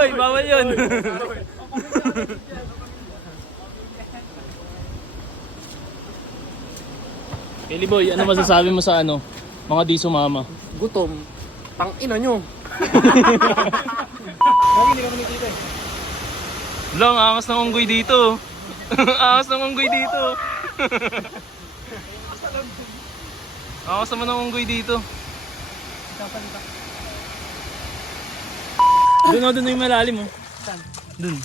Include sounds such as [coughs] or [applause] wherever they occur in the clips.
Oy, [laughs] bawal yun. Kelly boy, ano masasabi mo sa ano? Mga di sumama. Gutom. Tang ina nyo. Lang, angas ng unggoy dito. [laughs] angas ng unggoy dito. [laughs] angas naman ng unggoy dito. Doon na, doon na yung malalim oh. Saan? Doon.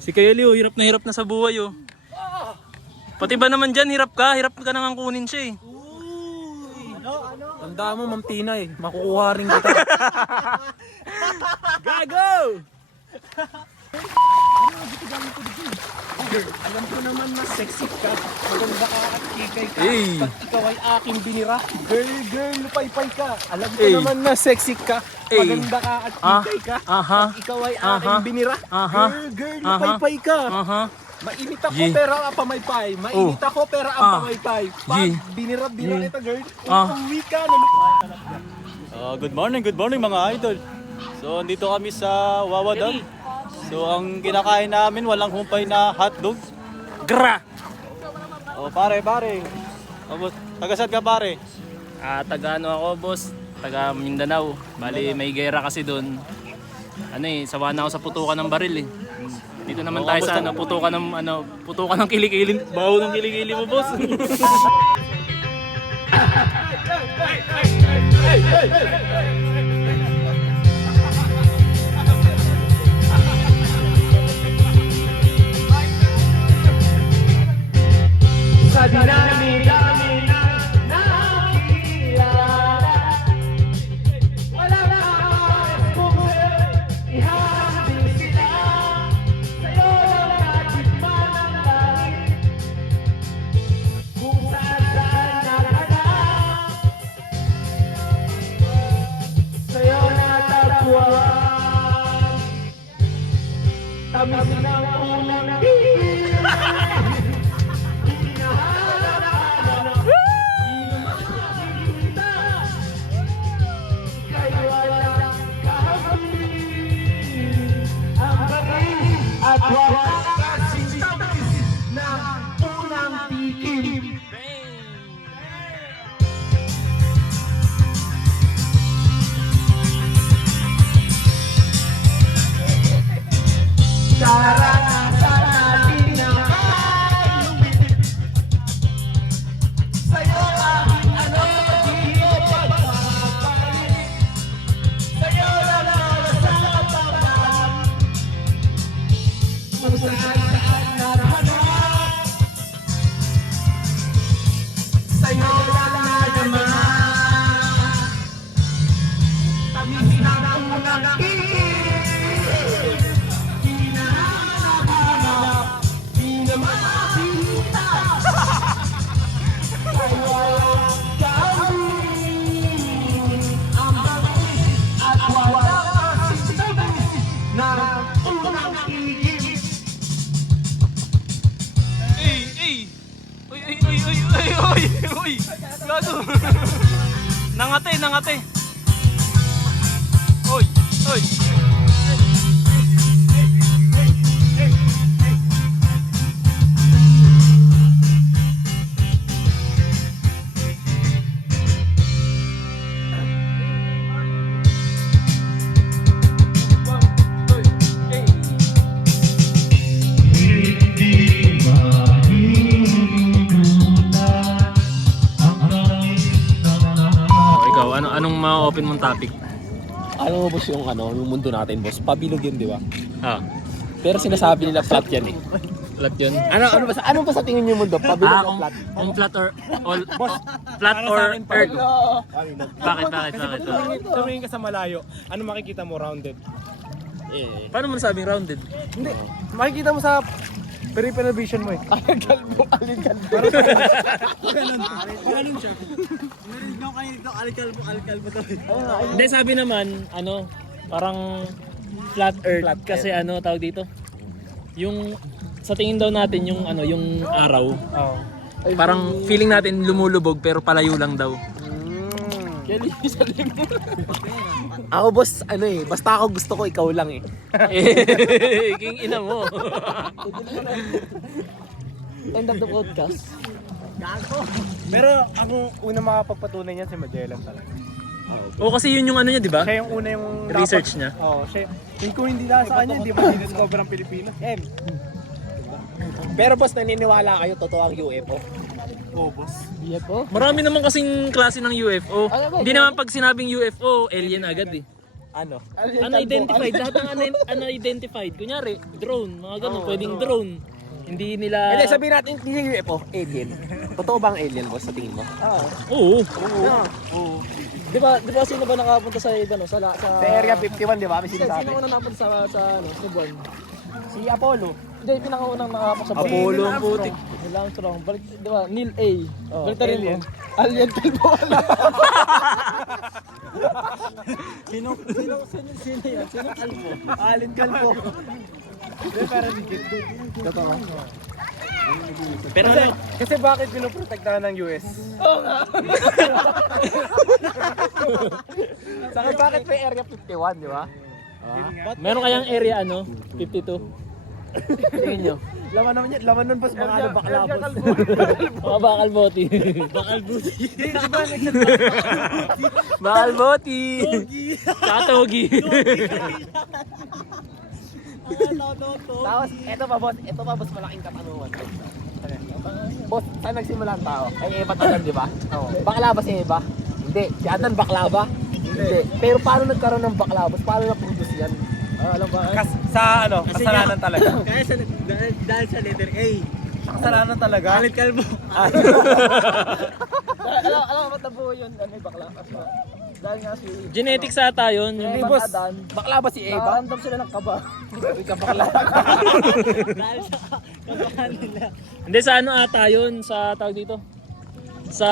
Si Kayali oh, hirap na hirap na sa buhay oh. Pati ba naman dyan, hirap ka? Hirap ka nang kunin siya eh. Tanda mo, Ma'am Tina eh. Makukuha rin kita. [laughs] Gago! Alam ko naman na sexy ka. Maganda ka at kikay ka. Hey. Pag ikaw ay aking binira. Girl, girl, lupay-pay ka. Alam ko Hey. naman na sexy ka. Hey. Maganda ka at Ah, kikay ka. aha. Pag ikaw ay Aha. aking binira. Aha. Girl, girl, Aha. lupay-pay ka. Aha. Mainit ako Ye. pero ang pamaypay. Mainit ako pero ang Ah. pamaypay. Pag Ye. binira-bira Ye. kita, girl, Ah. uuwi ka. Ano? Uh, good morning, good morning mga idol. So, andito kami sa Wawa Dam. So, ang kinakain namin, walang humpay na hotdog. Gra! O, pare, pare. O, boss, tagasad ka pare. Ah, taga ano ako, boss? Taga Mindanao. Bali, may gera kasi doon. Ano eh, sawa na ako sa putukan ng baril eh. Dito naman tayo sa ano, putukan ng ano, putukan ng kilikili. Baho ng kilikili mo, boss. Sa dinami-dami na nakikilala nangate, nangate! Topic? Alam mo boss yung ano, yung mundo natin boss, pabilog yun di ba? Ah, Pero sinasabi nila flat yan eh. flat yun. Ano ano ba sa ano ba sa tingin niyo mundo? Pabilog Ah, o flat? kung flat or all, flat or earth. Oo. Bakit, bakit, bakit? bakit? Tumingin ka sa malayo, ano makikita mo rounded? Eh. Paano mo nasabing rounded? Hindi, makikita mo sa peripheral vision mo eh. [laughs] Alin mo, alin kalbo. Hindi, sabi naman, ano, parang flat earth. kasi ano, tawag dito? Yung, sa tingin daw natin, yung ano, yung araw, Oo. parang feeling natin lumulubog pero palayo lang daw. Kelly, salim mo. Ako boss, ano eh, basta ako gusto ko, ikaw lang eh. Eh, [laughs] king ina mo. End of the podcast. Pero ang unang makapagpatunay niyan si Magellan talaga. O kasi yun yung ano niya, di ba? Siya yung una yung Research niya. Oo, siya. Yung kung hindi dahil sa kanya, hindi ba discover ang Pilipinas? Eh, Pero boss, naniniwala kayo, totoo ang UFO. Oh, boss. UFO? Marami naman kasing klase ng UFO. Hindi naman pag sinabing UFO, alien agad eh. Ano? Unidentified, [laughs] lahat ng un- unidentified. Kunyari, drone, mga ganun, pwedeng drone. Hindi nila... Hindi, sabihin natin, hindi UFO, alien. Totoo ba ang alien boss sa tingin mo? Oo. Di ba, di ba sino ba nakapunta sa ano, sa, sa, Sa Area 51, di ba? May Sino, sinasabi. sino unang napunta sa, sa, ano, sa buwan? Si Apollo. Hindi, pinakaunang nakapunta sa buwan. Apollo putik. Neil Armstrong. Balik, di ba, Neil A. Oh, Balik rin mo. Alien Kalbo. [laughs] Sino, sino, sino, sino yan? Sino Kalbo? Alin Kalbo. Hindi, pero legit. Totoo. Pero Kasi, kasi bakit pinoprotektahan ng US? [laughs] Saka bakit may Area 51, di ba? meron kayang area ano, 52. Tingin nyo. Laman naman yan. Laman nun boss, mga ano, baklabos. [laughs] Mga bakal boti. bakal boti. bakal boti. Tsaka togi. Tapos, eto pa boss, eto pa boss, malaking katanungan. Boss, saan nagsimula ang tao? Ay Eva talaga, di ba? Oo. Bakla ba si Eva? Hindi. Si Adan bakla ba? Hindi. Pero paano nagkaroon ng bakla boss? Paano yan? Ah, alam ba? Kas, sa ano, kasalanan talaga. [laughs] Kaya sa, dahil, dahil sa letter A. Sa kasalanan talaga. Alit kalbo. [laughs] alam, alam mo ba't nabuo yun? Ano yung bakla? Kasi, dahil nga si Genetics ata yun. Yung Eva boss. Adan. Bakla ba si Eva? Nakaramdam sila ng kaba. Sabi ka bakla. dahil sa kabahan nila. Hindi sa ano ata yun, sa tawag dito. Sa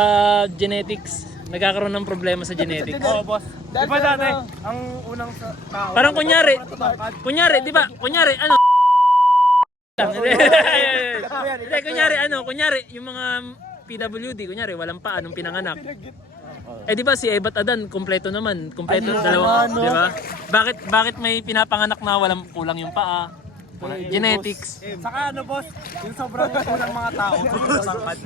genetics. Nagkakaroon ng problema sa genetics. Oo, boss. Di ba dati, ano? ang unang sa tao. Parang kunyari, kunyari, di ba? Kunyari, ano? Hindi, kunyari, ano? Kunyari, yung mga PWD, kunyari, walang paa nung pinanganak. Eh di ba si Ebat Adan, kompleto naman. Kompleto ng dalawa, di ba? Bakit bakit may pinapanganak na walang kulang yung paa? Genetics. Saka ano, boss, yung sobrang unang mga tao, [laughs] sobrang tangkad.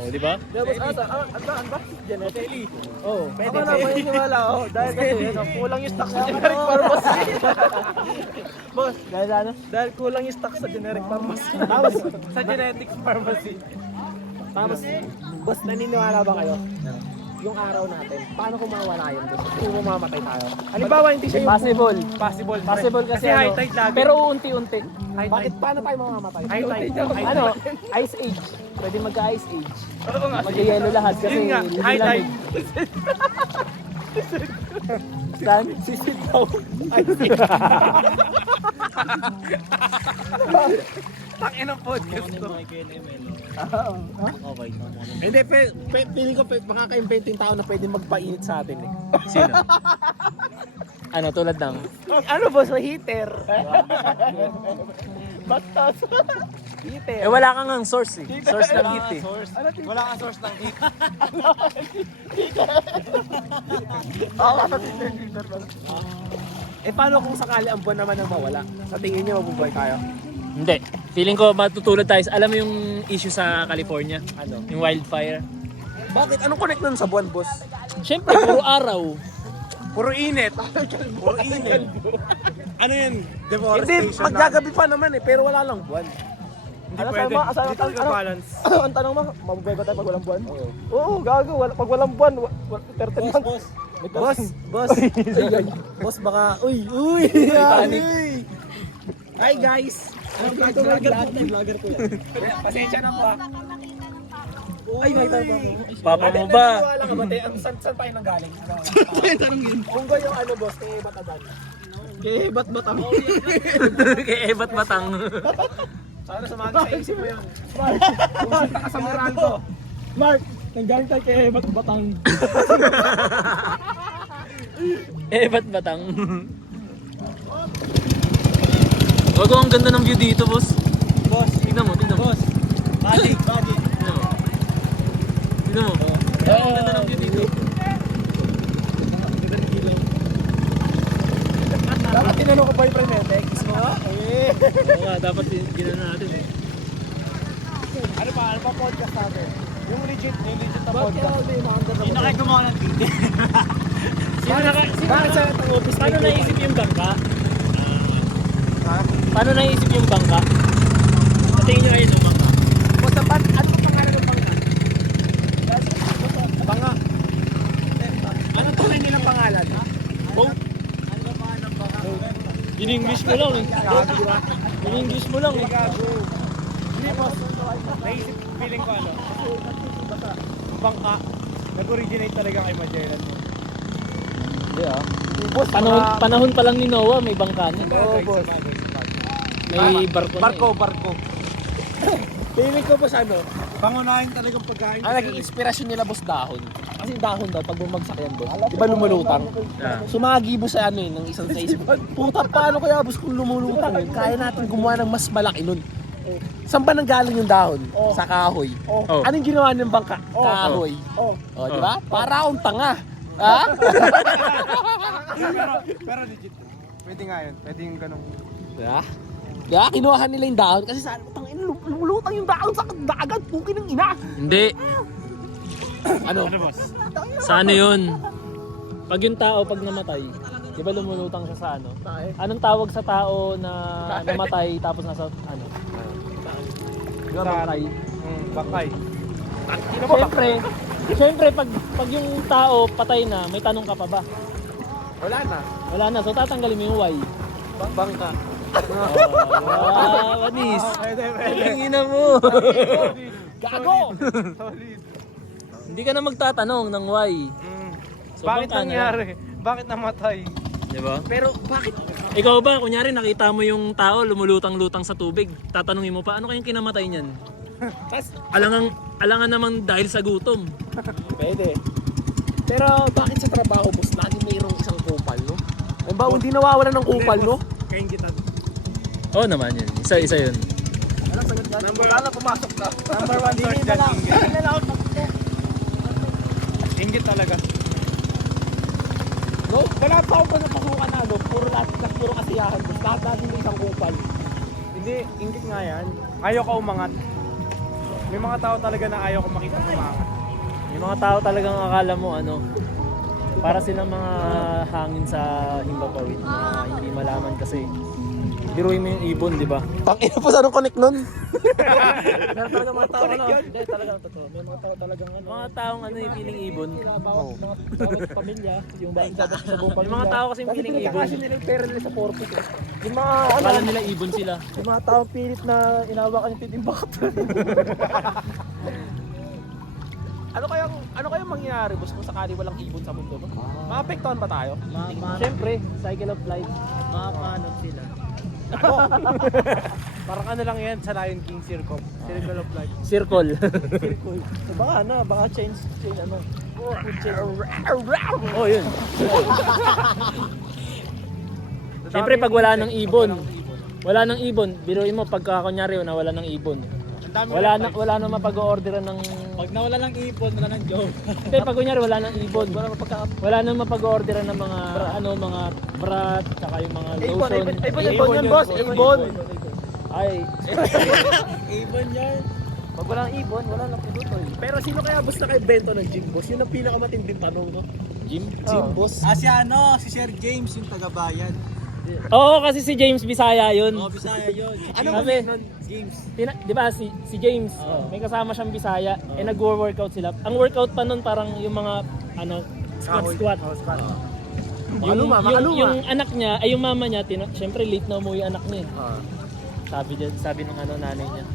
Oh, di ba? Boss? Asa? Ah, ano ba? Ano ba? Genetically. Oo. Ako na ba yung wala ako? Dahil kasi [laughs] ano, kulang yung stock sa generic pharmacy. [laughs] boss, dahil ano? Dahil kulang yung stock sa generic pharmacy. [laughs] Tapos, Sa genetics pharmacy. tapos, boss, naniniwala ba kayo? Yung araw natin, paano kung mawala yun? Kung mamamatay tayo? Halimbawa, hindi siya yung Possible. possible. Possible kasi, high ano, tide lagi. pero unti-unti. Bakit paano tayo mamamatay? High tide. High ano? Ice age. Pwede magka-ice age. Oo nga. Mag-yelo lahat kasi Yun nga, high tide. Saan? Sisit daw. [laughs] Tangin ang podcast to. Hindi, pe, pe, feeling ko pe, makaka-invent yung tao na pwede magpainit sa atin eh. Sino? [laughs] ano tulad ng ano boss, may heater. [laughs] Bastos. heater. Eh wala kang ang source eh. Source ng heat eh. Wala kang source ng heat. [laughs] Eh paano kung sakali ang buwan naman ang mawala? Sa tingin niyo mabubuhay tayo? Hindi. Feeling ko matutulad tayo. Alam mo yung issue sa California? Ano? Yung wildfire. Bakit? Anong connect nun sa buwan, boss? Siyempre, puro [laughs] araw. Puro init. Puro init. ano yun? Hindi, Deforestation maggagabi pa naman eh, pero wala lang buwan. Hindi Ano, pwede. sama- asa- Hindi talaga ano- balance. [clears throat] ang tanong mo, mabubuhay ba tayo pag walang buwan? Oo. Oo, gago. Wala, pag walang buwan, wa, wa, 30 lang. Boss, Boss, boss. [laughs] boss, baka, uy, uy. Hi guys! Vlogger ko. Yan. Pasensya na po. ah. Ay, may tayo Papa mo ba? Wala ka ba? Te? Ang saan, saan tayo nanggaling? Tanongin. Kung ba yung ano boss, kay Batadan? Kay Bat-Batang. Kay Ebat Batang. Sana sumagi sa isip mo yan. Mark, pumunta ka sa moral ko. Mark, nanggaling tayo kay Bat-Batang. Ebat Batang. Bago ang ganda ng view dito, boss. Boss. Tingnan mo, tingnan mo. Boss. Body, body. Tingnan mo. Tingnan mo. Oh. Ang ganda ng view dito. Dapat tinanong ko boyfriend mo, text mo? Eh. Oo dapat ginano natin eh. Ano pa, ano pa podcast natin? Yung legit, yung legit na podcast. Sino kayo gumawa ng video? Sino na kayo? Sino na kayo? Paano naisip yung gangga? Paano naisip yung bangka? Sa tingin nyo ayun yung bangka? Boss, ang ban- ano ang pangalan ng bangka? Banga. Anong tunay nilang pangalan? Boat? In-English mo lang eh. In-English mo lang eh. Hindi boss. Naisip, feeling ko ano. Bangka. Nag-originate talaga kay Magellan. Hindi ah. Panahon, panahon pa lang ni Noah, may bangka na. Oo, boss. May barko na Barko, barko. [coughs] Feeling ko boss ano, pangunahin talagang pagkain. Ang naging inspirasyon nila boss dahon. Kasi dahon daw, pag bumagsak yan boss, di ba lumulutang? Ah. Sumagi boss sa ano eh, ng isang sa isip. Puta, paano kaya boss kung lumulutang yun? Kaya natin gumawa ng mas malaki nun. Saan ba nanggaling yung dahon? Sa kahoy. Oh. Anong ginawa ng bangka? Kahoy. Oh. di ba? Para akong tanga. [laughs] Ha? pero, pero legit. Pwede nga yun. Pwede yung ganong... Diba? Diba? Kinuha nila yung dahon kasi sa tangin lumulutang yung dahon sa dagat. Pukin ng ina. Hindi. Ano? Sa ano yun? Pag yung tao pag namatay, di ba lumulutang siya sa ano? Anong tawag sa tao na namatay tapos nasa ano? Di ba bangkay? Mm, bakay. Siyempre, siyempre pag, pag yung tao patay na, may tanong ka pa ba? Wala na. Wala na, so tatanggalin mo yung why. Bangka. Ah. Ang ina mo. Gago! Solid. Hindi ka na magtatanong ng why. Mm. So, Bakit nangyari? Bakit namatay? Di ba? Pero bakit? Ikaw ba, kunyari nakita mo yung tao lumulutang-lutang sa tubig, tatanungin mo pa, ano kayang kinamatay niyan? alangan, alangan naman dahil sa gutom. Pwede. Pero bakit sa trabaho boss, lagi mayroong isang kupal, no? Ang ba, hindi nawawalan ng kupal, no? Kain kita. Oo naman yun, isa-isa yun. Number one na pumasok na. Number one source dyan, inggit. Inggit talaga. No? Wala pa ako pa napasukan na, no? Puro lahat, puro kasiyahan, boss. Lahat may isang kupal. Hindi, inggit nga yan. Ayaw ka umangat. May mga tao talaga na ayaw ko makita umangat. Yung mga tao talagang akala mo ano, para silang mga hangin sa himpapawid na hindi malaman kasi biruin mo yung ibon, di ba? Pang ina po sa anong connect nun? Meron talaga mga tao ano, hindi talaga totoo. May mga tao talagang ano, mga taong ano yung feeling ibon. Bawat, mga, bawat pamilya, yung bawat sa, sa buong Yung pamilya. mga tao kasi feeling ibon. Kasi nila yung pera nila sa purpose. Eh. Yung mga, ano, Akala nila ibon sila. yung mga tao pilit na inawakan yung titimbak. [laughs] ano kayang ano kayang mangyayari boss kung sakali walang ibon sa mundo? Maapektuhan ba tayo? Siyempre, cycle of life. mapaano sila. [laughs] Parang ano lang yan sa Lion King Circle. Circle of Life. Circle. So, baka ano, baka change change ano. oh, yun. Siyempre, pag wala ng ibon, wala ng ibon, biruin mo pagka kunyari na wala ng ibon. Wala na wala na mapag-orderan ng Pag nawala ng ipon, wala ng joke. [laughs] Hindi, pag kunyari wala ng ibon, wala mapagka wala nang mapag-orderan ng mga ano, mga brat, saka yung mga Ibon, lotion. ibon, ibon, ibon yan boss, ibon. Ay, [laughs] Ipon yan. Pag walang ibon, wala nang pinutoy. Pero sino kaya boss na kay Bento ng gym boss? Yun ang pinakamatinding tanong, no? Jim? Gym boss. Ah, si ano, si Sir James, yung taga-bayan. Oo, kasi si James Bisaya yun. Oh, Bisaya yun. Ano Sabi, James. Tina, di ba si, si James, may kasama siyang Bisaya, eh nag-workout sila. Ang workout pa nun parang yung mga ano, squat squat. Yung, Makaluma, yung, makaluma. yung anak niya, ay yung mama niya, tina, syempre late na umuwi anak niya. eh. Ah. Sabi niya, sabi ng ano nanay niya.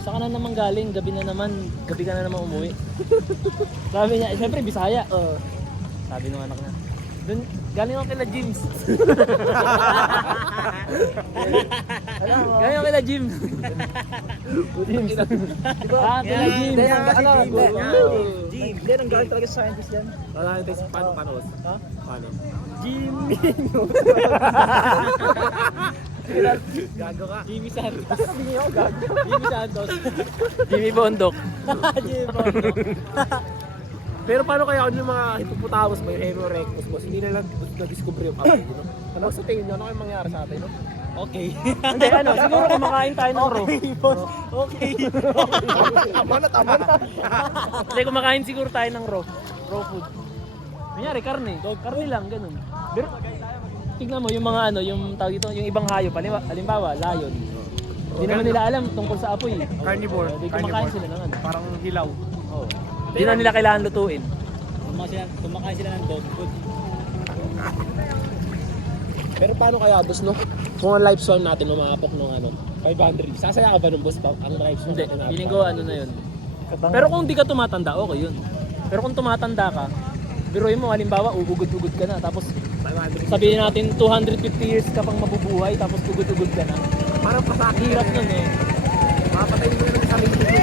Saan ka na naman galing? Gabi na naman, gabi ka na naman umuwi. [laughs] sabi niya, eh, syempre Bisaya. Uh, Sabi ng anak niya. Dun, galing ako kila James. galing ako kila James. James. ah, kila James. Hindi, ang ano, Hindi. Jim. Hindi, ang galing talaga sa scientist yan. Wala natin tayo paano, paano? Ha? Paano? Jimmy. Gago ka. Jimmy Santos. Jimmy Santos. Jimmy Bondok. Jimmy, Pero paano kaya ano yung mga hippopotamus ba, yung Hero Erectus boss, hindi na lang na-discover yung kapatid, no? [clears throat] Ano sa tingin nyo, ano kayong mangyari sa atin, no? Okay. Hindi, ano, siguro kumakain tayo ng raw. Okay. tama na, tama na. Hindi, kumakain siguro tayo ng raw. Raw food. Kunyari, karne. Karne lang, ganun. Pero, tignan mo, yung mga ano, yung tawag dito, yung ibang hayop, halimbawa, lion. Hindi naman nila alam tungkol sa apoy. Carnivore. Hindi kumakain sila ng ano. Parang hilaw. Oo. Hindi na nila kailangan lutuin. Kumakain sila, kumakain sila ng dog food. Pero paano kaya, boss, no? Kung ang live swan natin, umapok ng ano, 500. Sasaya ka ba ng boss pa? Ang live swan Hindi, natin, feeling ko ano na yun. Pero kung di ka tumatanda, okay yun. Pero kung tumatanda ka, biruin mo, halimbawa, ugugod-ugod ka na, tapos sabihin natin 250 years ka pang mabubuhay, tapos ugod-ugod ka na. Parang pasaki. Hirap nun eh. Mapatay mo na ng sarili